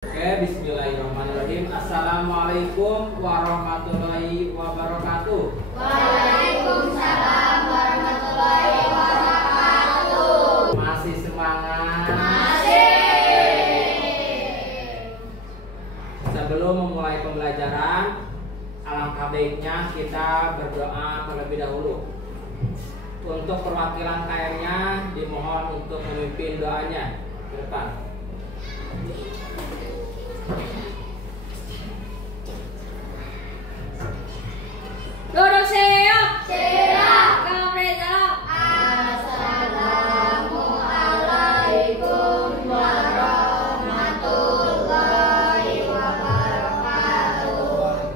Oke, bismillahirrahmanirrahim. Assalamualaikum warahmatullahi wabarakatuh. Waalaikumsalam warahmatullahi wabarakatuh. Masih semangat? Masih. Sebelum memulai pembelajaran, alangkah baiknya kita berdoa terlebih dahulu. Untuk perwakilan KM-nya dimohon untuk memimpin doanya ke depan. Duduk siap. Siap. Kamera. Assalamualaikum warahmatullahi wabarakatuh.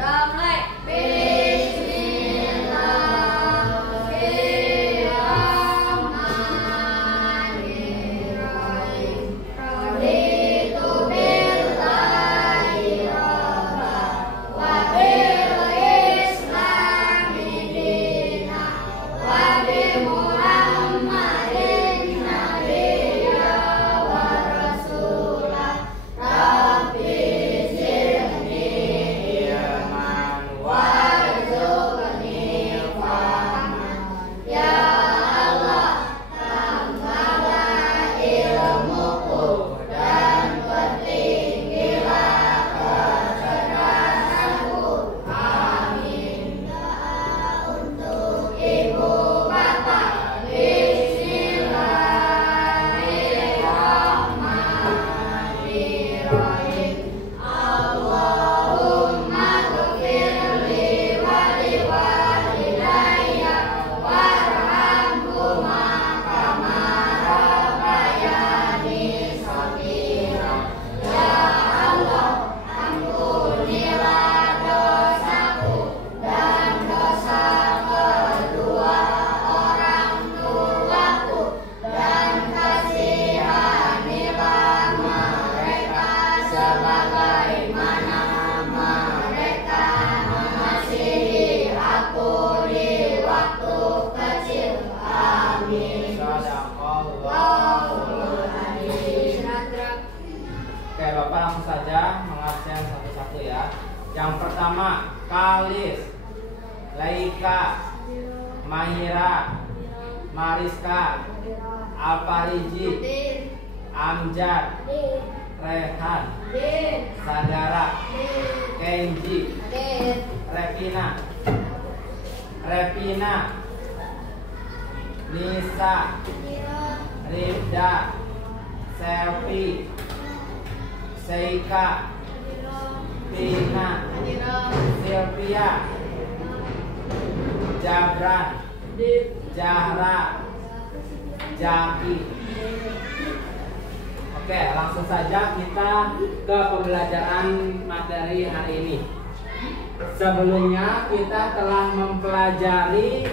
Damai. Bismillahirrahmanirrahim. Raditu billahi robba wa bil islami dina wa bi Muhammadin nabiyya wa rasulah. Rabbi zidni ilman warzuqni fahman. Ya Allah, tambahlah ilmuku dan pertinggilah kecerdasanku. Amin. Doa untuk ibu bapak. Bismillahirrahmanirrahim. Allahumma ghfirli wa liwalidayya warhamhuma kama rabbayani shaghira. Ya Allah, ampunilah dosaku dan dosa kedua orang tuaku, dan kasihanilah mereka sebagaimana mereka mengasihi aku di waktu kecil. Amin. Allahumma amin. Oke, Bapak langsung saja mengabsen satu-satu ya. Yang pertama, Kalis, Laika, Mahira, Mariska, Alpariji, Amjad, Rehan, Sagara, Kenji, Revina, Nisa, Rifda, Selvi, Seika, Tina, Sylvia, Jabran, Jahra, Jaki. Oke, langsung saja kita ke pembelajaran materi hari ini. Sebelumnya kita telah mempelajari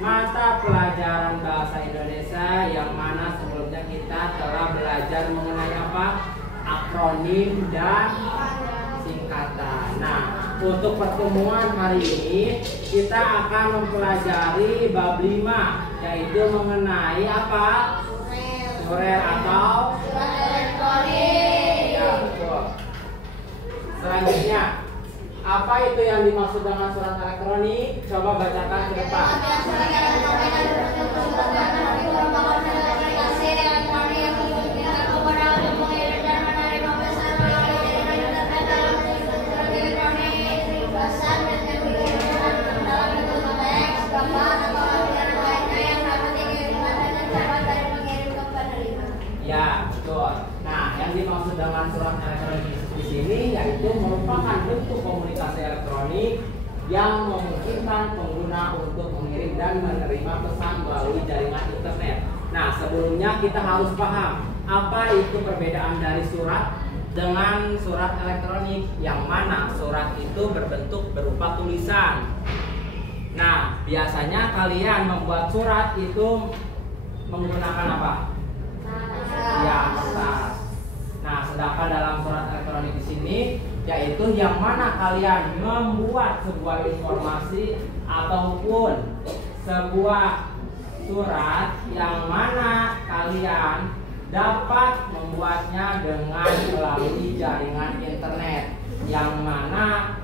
mata pelajaran bahasa Indonesia, yang mana sebelumnya kita telah belajar mengenai apa? Akronim dan singkatan. Nah, untuk pertemuan hari ini kita akan mempelajari bab 5, yaitu mengenai apa? Surel atau Surat elektronik. ya, betul. Selanjutnya, apa itu yang dimaksud dengan surat elektronik? Coba bacakan ke depan. Ya, betul. Nah, yang dimaksud dengan surat elektronik di sini yaitu merupakan bentuk komunikasi elektronik yang memungkinkan pengguna untuk mengirim dan menerima pesan melalui jaringan internet. Nah, sebelumnya kita harus paham apa itu perbedaan dari surat dengan surat elektronik, yang mana surat itu berbentuk berupa tulisan. Nah, biasanya kalian membuat surat itu menggunakan apa? Ya, kertas. Nah, sedangkan dalam surat elektronik di sini yaitu yang mana kalian membuat sebuah informasi ataupun sebuah surat yang mana kalian dapat membuatnya dengan melalui jaringan internet, yang mana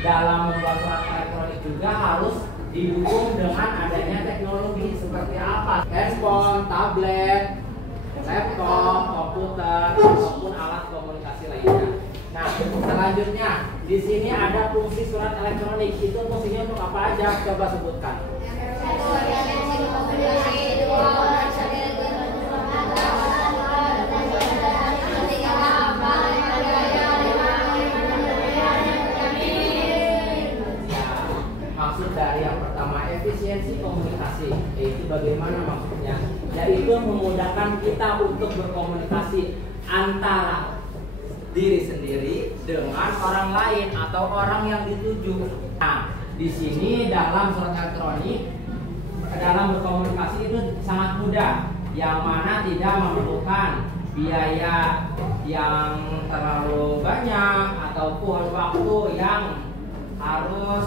dalam membuat surat elektronik juga harus didukung dengan adanya teknologi seperti apa? Handphone, tablet, laptop, komputer, ataupun alat komunikasi lainnya. Nah, selanjutnya di sini ada fungsi surat elektronik. Itu fungsinya untuk apa aja? Coba sebutkan. Maksud dari yang pertama efisiensi komunikasi, yaitu bagaimana maksudnya? Yaitu memudahkan kita untuk berkomunikasi antara diri sendiri dengan orang lain atau orang yang dituju. Nah, di sini dalam surat elektronik dalam berkomunikasi itu sangat mudah, yang mana tidak memerlukan biaya yang terlalu banyak ataupun waktu yang harus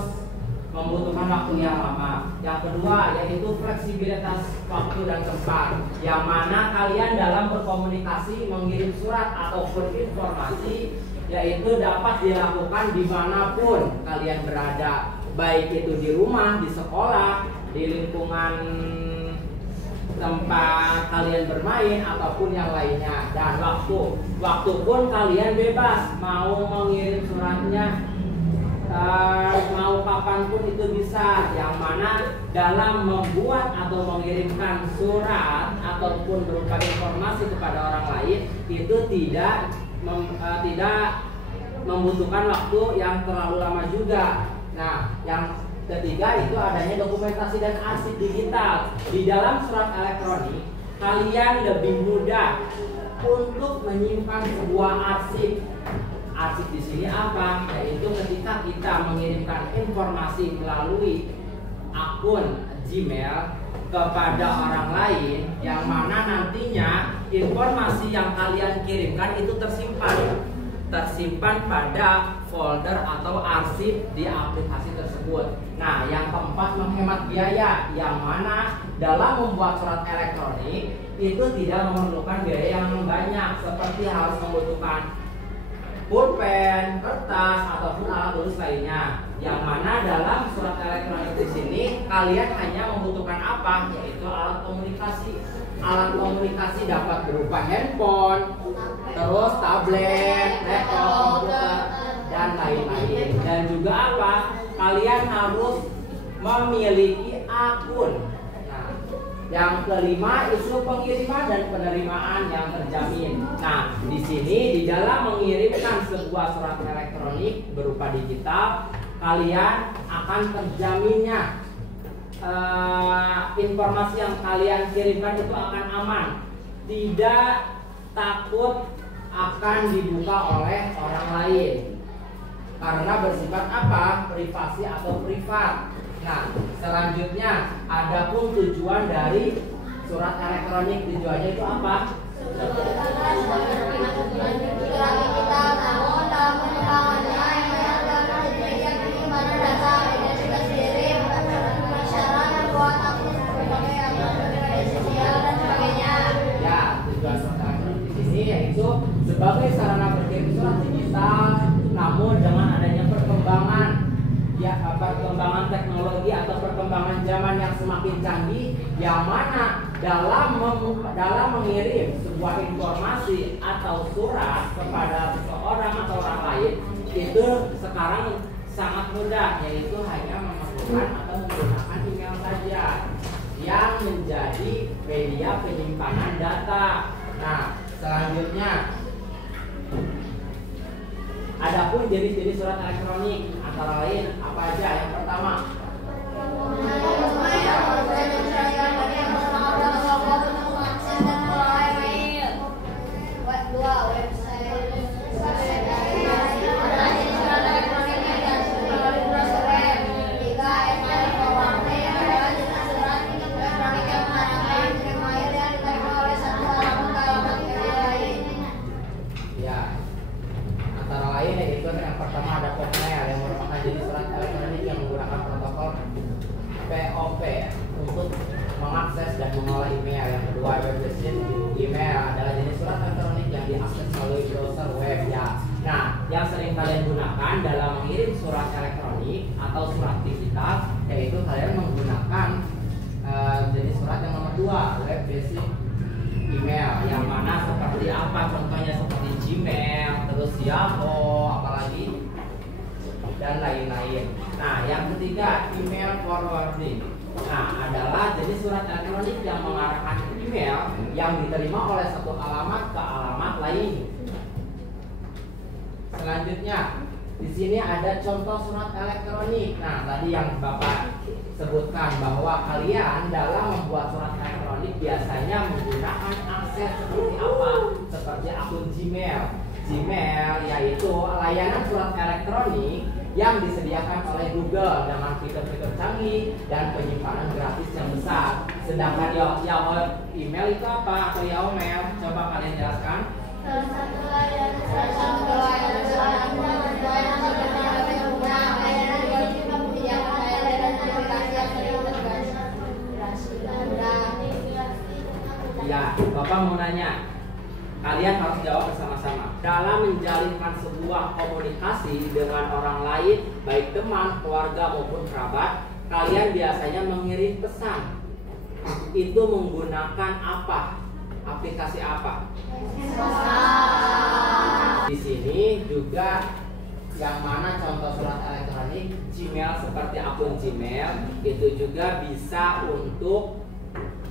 membutuhkan waktu yang lama. Yang kedua yaitu fleksibilitas waktu dan tempat, yang mana kalian dalam berkomunikasi mengirim surat ataupun informasi yaitu dapat dilakukan dimanapun kalian berada, baik itu di rumah, di sekolah, di lingkungan tempat kalian bermain ataupun yang lainnya. Dan waktu pun kalian bebas mau mengirim suratnya mau kapanpun itu bisa, yang mana dalam membuat atau mengirimkan surat ataupun berupa informasi kepada orang lain itu tidak membutuhkan waktu yang terlalu lama juga. Nah, yang ketiga itu adanya dokumentasi dan arsip digital. Di dalam surat elektronik kalian lebih mudah untuk menyimpan sebuah arsip. Arsip di sini apa? Yaitu ketika kita mengirimkan informasi melalui akun Gmail kepada orang lain, yang mana nantinya informasi yang kalian kirimkan itu tersimpan pada folder atau arsip di aplikasi tersebut. Nah, yang keempat menghemat biaya, yang mana dalam membuat surat elektronik itu tidak memerlukan biaya yang banyak, seperti harus membutuhkan pulpen, kertas, ataupun alat tulis lainnya. Yang mana dalam surat elektronik di sini kalian hanya membutuhkan apa? Yaitu alat komunikasi. Alat komunikasi dapat berupa handphone, terus tablet, laptop, komputer, dan lain-lain. Dan juga apa? Kalian harus memiliki akun. Yang kelima isu pengiriman dan penerimaan yang terjamin. Nah, di sini di dalam mengirimkan sebuah surat elektronik berupa digital, kalian akan terjaminnya informasi yang kalian kirimkan itu akan aman, tidak takut akan dibuka oleh orang lain karena bersifat apa? Privasi atau privat. Nah, selanjutnya adapun tujuan dari surat elektronik, tujuannya itu apa? Ya, tujuan surat elektronik di sini yaitu sebagai sarana berkirim surat digital, namun dengan adanya perkembangan teknologi atau perkembangan zaman yang semakin canggih, yang mana dalam mengirim sebuah informasi atau surat kepada seseorang atau orang lain itu sekarang sangat mudah, yaitu hanya memerlukan atau menggunakan email saja yang menjadi media penyimpanan data. Nah, selanjutnya adapun jenis-jenis surat elektronik antara lain apa aja? Yang pertama, yang pertama ada Hotmail, yang merupakan jenis surat elektronik yang menggunakan protokol POP untuk mengakses dan mengolah email. Yang kedua, web design email adalah jenis surat yang sering kalian gunakan dalam mengirim surat elektronik atau surat digital, yaitu kalian menggunakan jenis surat yang nomor 2, web basic email, yang mana seperti apa contohnya, seperti Gmail, terus Yahoo, apalagi dan lain-lain. Nah, yang ketiga, email forwarding. Nah, adalah jenis surat elektronik yang mengarahkan email yang diterima oleh satu alamat ke alamat lain. Selanjutnya, di sini ada contoh surat elektronik. Nah, tadi yang Bapak sebutkan bahwa kalian dalam membuat surat elektronik biasanya menggunakan akses seperti apa? Seperti akun Gmail. Gmail yaitu layanan surat elektronik yang disediakan oleh Google dengan fitur-fitur canggih dan penyimpanan gratis yang besar. Sedangkan Yahoo email itu apa? Atau Yahoo Mail? Coba kalian jelaskan. Salah satu layanan Ya, Bapak mau nanya. Kalian harus jawab bersama-sama. Dalam menjalinkan sebuah komunikasi dengan orang lain, baik teman, keluarga maupun kerabat, kalian biasanya mengirim pesan. Itu menggunakan apa? Aplikasi apa? Di sini juga yang mana contoh surat elektronik Gmail, seperti akun Gmail, itu juga bisa untuk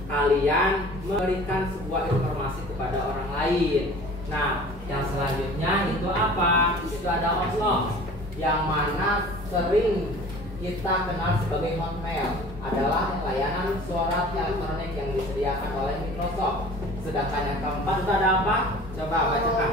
kalian memberikan sebuah informasi kepada orang lain. Nah, yang selanjutnya itu apa? Itu ada Outlook, yang mana sering kita kenal sebagai Hotmail, adalah layanan surat elektronik yang disediakan oleh Microsoft. Sedangkan yang keempat itu ada apa? Coba bacakan.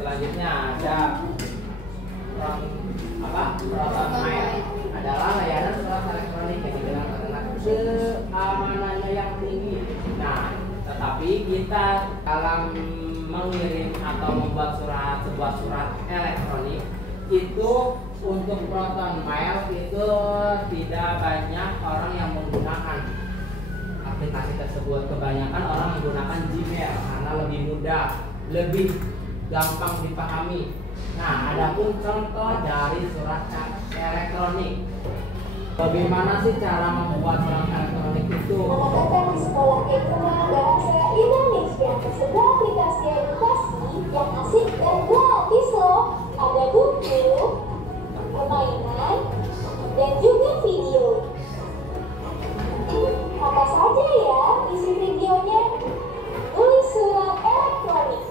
Selanjutnya ada Proton Mail, adalah layanan surat elektronik yang dikenal karena keamanannya yang tinggi. Nah, tetapi kita dalam mengirim atau membuat sebuah surat elektronik itu untuk Proton Mail itu tidak banyak orang yang menggunakan aplikasi tersebut. Kebanyakan orang menggunakan Gmail karena lebih mudah, lebih gampang dipahami. Nah, adapun contoh dari surat elektronik. Bagaimana sih cara membuat surat elektronik itu? Anak-anak di sekolah ekonomi bahasa Indonesia, sebuah aplikasi edukasi yang asik dan gratis loh. Ada buku, permainan, dan juga video. Apa saja ya isi videonya? Tulis surat elektronik.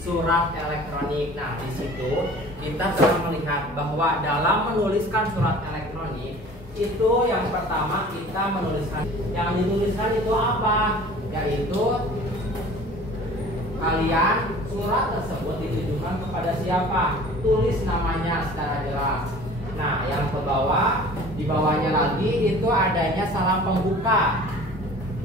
Surat elektronik. Nah, di situ kita telah melihat bahwa dalam menuliskan surat elektronik itu yang pertama kita menuliskan. Yang dituliskan itu apa? Yaitu kalian surat tersebut ditujukan kepada siapa? Tulis namanya secara jelas. Nah, yang ke bawah, di bawahnya lagi itu adanya salam pembuka.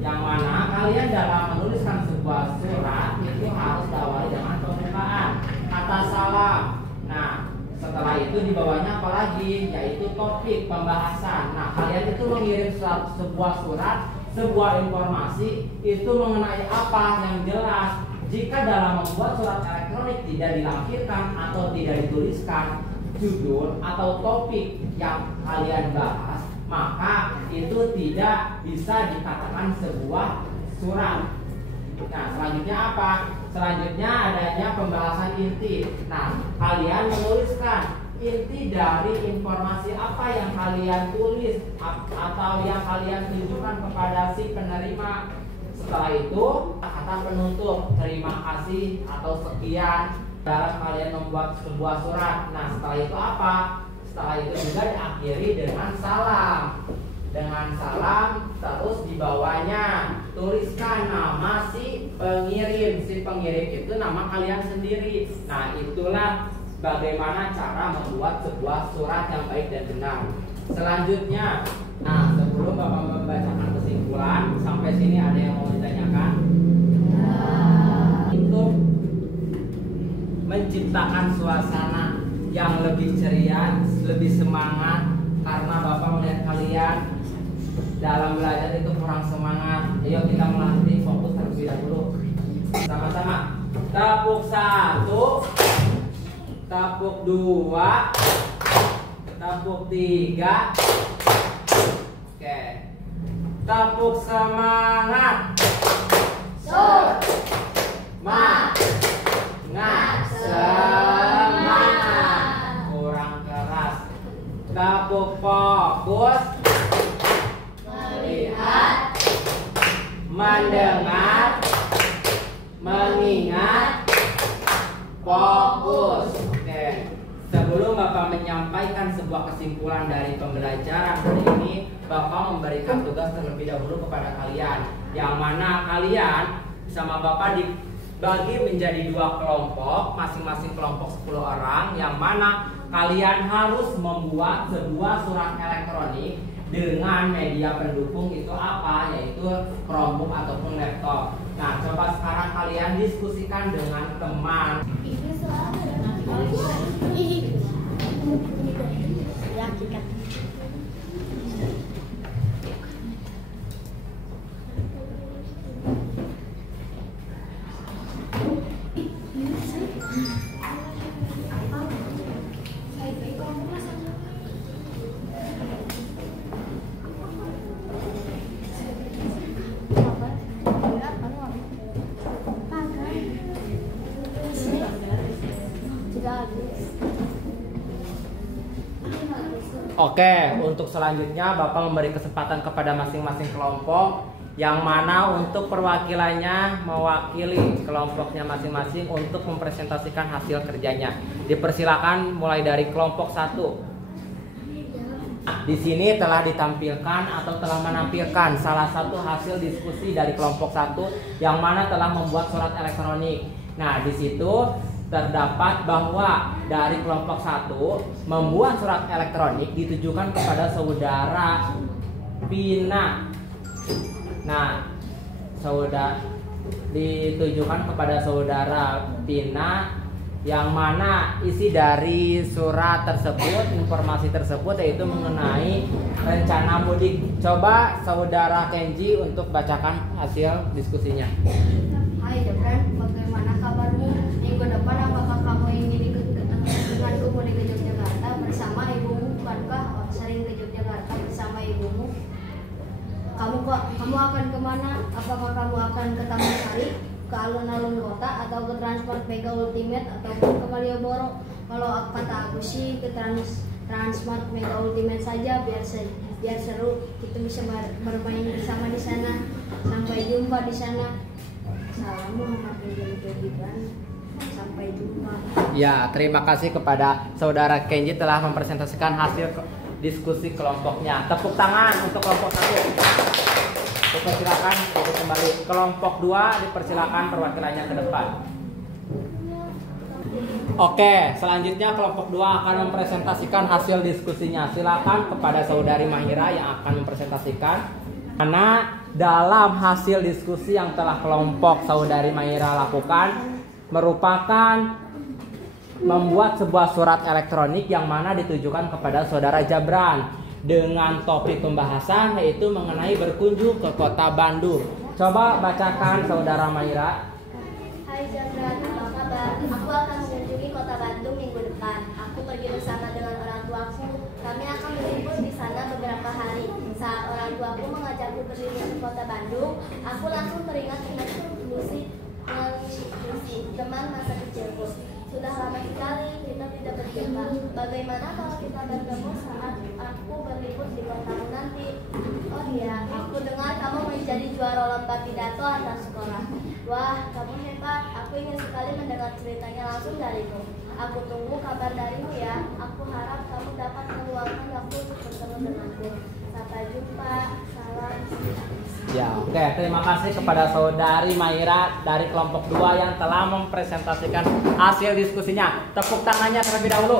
Yang mana kalian dalam menuliskan sebuah surat itu harus diawali dengan pembukaan kata salam. Nah, setelah itu di bawahnya apa lagi? Yaitu topik pembahasan. Nah, kalian itu mengirim sebuah surat, sebuah informasi itu mengenai apa yang jelas. Jika dalam membuat surat elektronik tidak dilampirkan atau tidak dituliskan judul atau topik yang kalian bahas, maka itu tidak bisa dikatakan sebuah surat. Nah, selanjutnya apa? Selanjutnya adanya pembahasan inti. Nah, kalian menuliskan inti dari informasi apa yang kalian tulis atau yang kalian tunjukkan kepada si penerima. Setelah itu, kata penutup, terima kasih atau sekian dalam kalian membuat sebuah surat. Nah, setelah itu apa? Setelah itu juga diakhiri dengan salam. Dengan salam, terus di bawahnya tuliskan nama si pengirim. Si pengirim itu nama kalian sendiri. Nah, itulah bagaimana cara membuat sebuah surat yang baik dan benar. Selanjutnya, nah sebelum Bapak membacakan kesimpulan, sampai sini ada yang mau ditanyakan? Untuk menciptakan suasana yang lebih ceria, lebih semangat, karena Bapak melihat kalian dalam belajar itu kurang semangat. Ayo kita melatih fokus terlebih dahulu. Sama-sama. Tepuk 1, tepuk 2, tepuk 3. Oke. Tepuk semangat. Semangat. Kurang keras. Tepuk fokus. Melihat, mendengar, mengingat, fokus. Oke. Sebelum Bapak menyampaikan sebuah kesimpulan dari pembelajaran hari ini, Bapak memberikan tugas terlebih dahulu kepada kalian, yang mana kalian sama Bapak dibagi menjadi 2 kelompok, masing-masing kelompok 10 orang, yang mana kalian harus membuat sebuah surat elektronik dengan media pendukung itu apa? Yaitu Chromebook ataupun laptop. Nah, coba sekarang kalian diskusikan dengan teman. Oke, untuk selanjutnya Bapak memberi kesempatan kepada masing-masing kelompok, yang mana untuk perwakilannya mewakili kelompoknya masing-masing untuk mempresentasikan hasil kerjanya. Dipersilakan mulai dari kelompok 1. Di sini telah ditampilkan atau telah menampilkan salah satu hasil diskusi dari kelompok 1 yang mana telah membuat surat elektronik. Nah, di situ terdapat bahwa dari kelompok 1 membuat surat elektronik ditujukan kepada saudara Pina. Nah, ditujukan kepada saudara Pina, yang mana isi dari surat tersebut, informasi tersebut yaitu mengenai rencana mudik. Coba saudara Kenji untuk bacakan hasil diskusinya. Hai Jebran, bagaimana kabarmu? Minggu depan apakah kamu ingin denganku mudik ke Yogyakarta bersama ibumu? Bukankah sering ke Yogyakarta bersama ibumu? Kamu akan kemana? Apakah kamu akan ke Taman Sari, ke alun-alun kota, atau ke Transport Mega Ultimate, ataupun ke Malioboro? Kalau kata aku sih ke Transport Mega Ultimate saja, biar seru. Kita bisa bermain bersama di sana. Sampai jumpa di sana. Salam Muhammad Gibran. Sampai jumpa. Ya, terima kasih kepada saudara Kenji telah mempresentasikan hasil diskusi kelompoknya. Tepuk tangan untuk kelompok 1. Dipersilakan duduk kembali. Kelompok 2 dipersilakan perwakilannya ke depan. Oke, selanjutnya kelompok 2 akan mempresentasikan hasil diskusinya. Silakan kepada saudari Mahira yang akan mempresentasikan. Karena dalam hasil diskusi yang telah kelompok saudari Mahira lakukan merupakan membuat sebuah surat elektronik yang mana ditujukan kepada saudara Jabran dengan topik pembahasan yaitu mengenai berkunjung ke kota Bandung. Coba bacakan saudara Mahira. Hai Jabran, apa kabar? Aku akan mengunjungi kota Bandung minggu depan. Aku pergi bersama dengan orang tuaku. Kami akan berlibur di sana beberapa hari. Saat orang tuaku mengajakku berlibur ke kota Bandung, aku langsung teringat Lucy teman masa kecilku. Sudah lama sekali kita tidak berjumpa. Bagaimana kalau kita bertemu saat aku berlibur di kotamu nanti? Oh iya, aku dengar kamu menjadi juara lomba pidato antar sekolah. Wah, kamu hebat. Aku ingin sekali mendengar ceritanya langsung darimu. Aku tunggu kabar darimu ya. Aku harap kamu dapat meluangkan waktu untuk bertemu denganku. Sampai jumpa. Salam. Ya, oke. Terima kasih kepada saudari Mahira dari kelompok 2 yang telah mempresentasikan hasil diskusinya. Tepuk tangannya terlebih dahulu.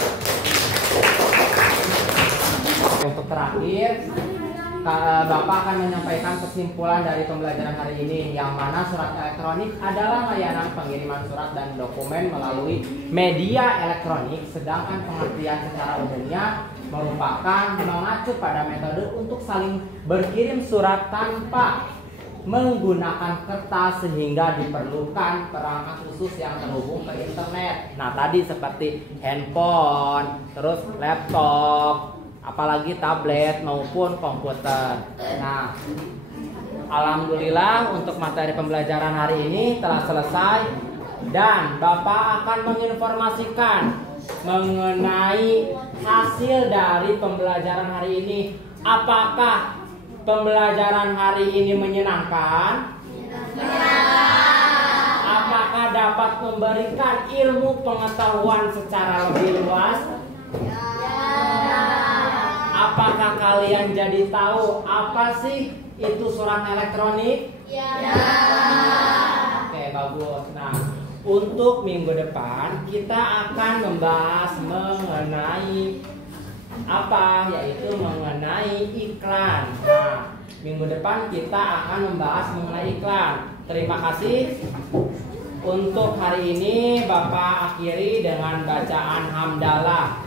Untuk terakhir, Bapak akan menyampaikan kesimpulan dari pembelajaran hari ini, yang mana surat elektronik adalah layanan pengiriman surat dan dokumen melalui media elektronik, sedangkan pengertian secara umumnya merupakan mengacu pada metode untuk saling berkirim surat tanpa menggunakan kertas sehingga diperlukan perangkat khusus yang terhubung ke internet. Nah, tadi seperti handphone, terus laptop, apalagi tablet maupun komputer. Nah, alhamdulillah untuk materi pembelajaran hari ini telah selesai dan Bapak akan menginformasikan mengenai hasil dari pembelajaran hari ini. Apakah pembelajaran hari ini menyenangkan? Apakah dapat memberikan ilmu pengetahuan secara lebih luas? Apakah kalian jadi tahu apa sih itu surat elektronik? Oke, bagus. Nah, untuk minggu depan kita akan membahas mengenai apa? Yaitu mengenai iklan. Nah, minggu depan kita akan membahas mengenai iklan. Terima kasih. Untuk hari ini Bapak akhiri dengan bacaan hamdalah.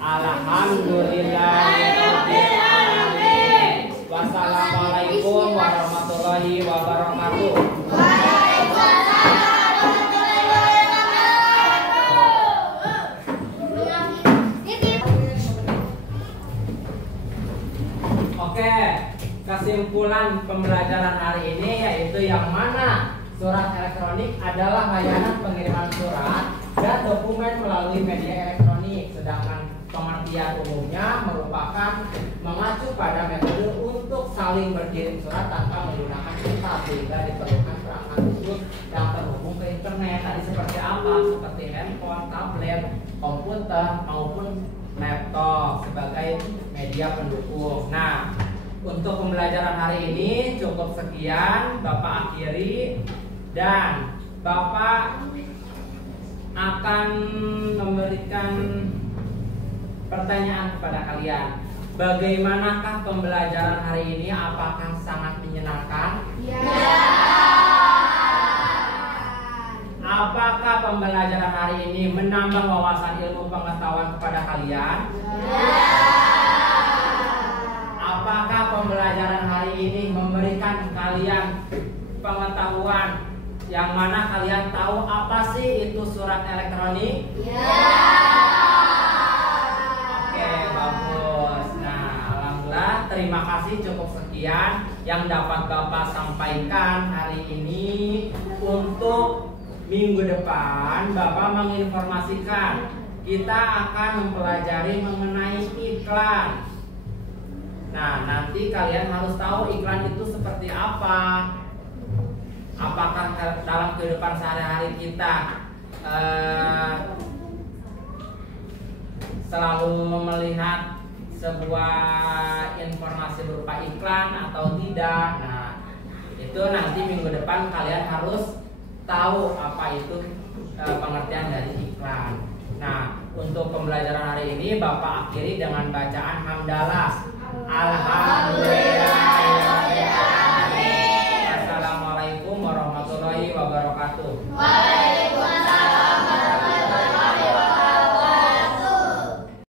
Alhamdulillahirabbil alamin. Wassalamualaikum warahmatullahi wabarakatuh. Oke, kesimpulan pembelajaran hari ini yaitu yang mana surat elektronik adalah layanan pengiriman surat dan dokumen melalui media elektronik, sedangkan pengertian umumnya merupakan mengacu pada metode untuk saling berkirim surat tanpa menggunakan kertas sehingga diperlukan perangkat khusus yang terhubung ke internet. Tadi seperti apa? Seperti handphone, tablet, komputer maupun laptop sebagai media pendukung. Nah, untuk pembelajaran hari ini cukup sekian, Bapak akhiri dan Bapak akan memberikan pertanyaan kepada kalian. Bagaimanakah pembelajaran hari ini? Apakah sangat menyenangkan? Ya. Apakah pembelajaran hari ini menambah wawasan ilmu pengetahuan kepada kalian? Ya. Apakah pembelajaran hari ini memberikan kalian pengetahuan yang mana kalian tahu apa sih itu surat elektronik? Ya. Oke, bagus. Nah, alhamdulillah, terima kasih, cukup sekian yang dapat Bapak sampaikan hari ini. Untuk minggu depan Bapak menginformasikan kita akan mempelajari mengenai iklan. Nah, nanti kalian harus tahu iklan itu seperti apa. Apakah dalam kehidupan sehari-hari kita selalu melihat sebuah informasi berupa iklan atau tidak. Nah, itu nanti minggu depan kalian harus tahu apa itu pengertian dari iklan. Nah, untuk pembelajaran hari ini Bapak akhiri dengan bacaan hamdalah. Alhamdulillah. Assalamualaikum warahmatullahi wabarakatuh.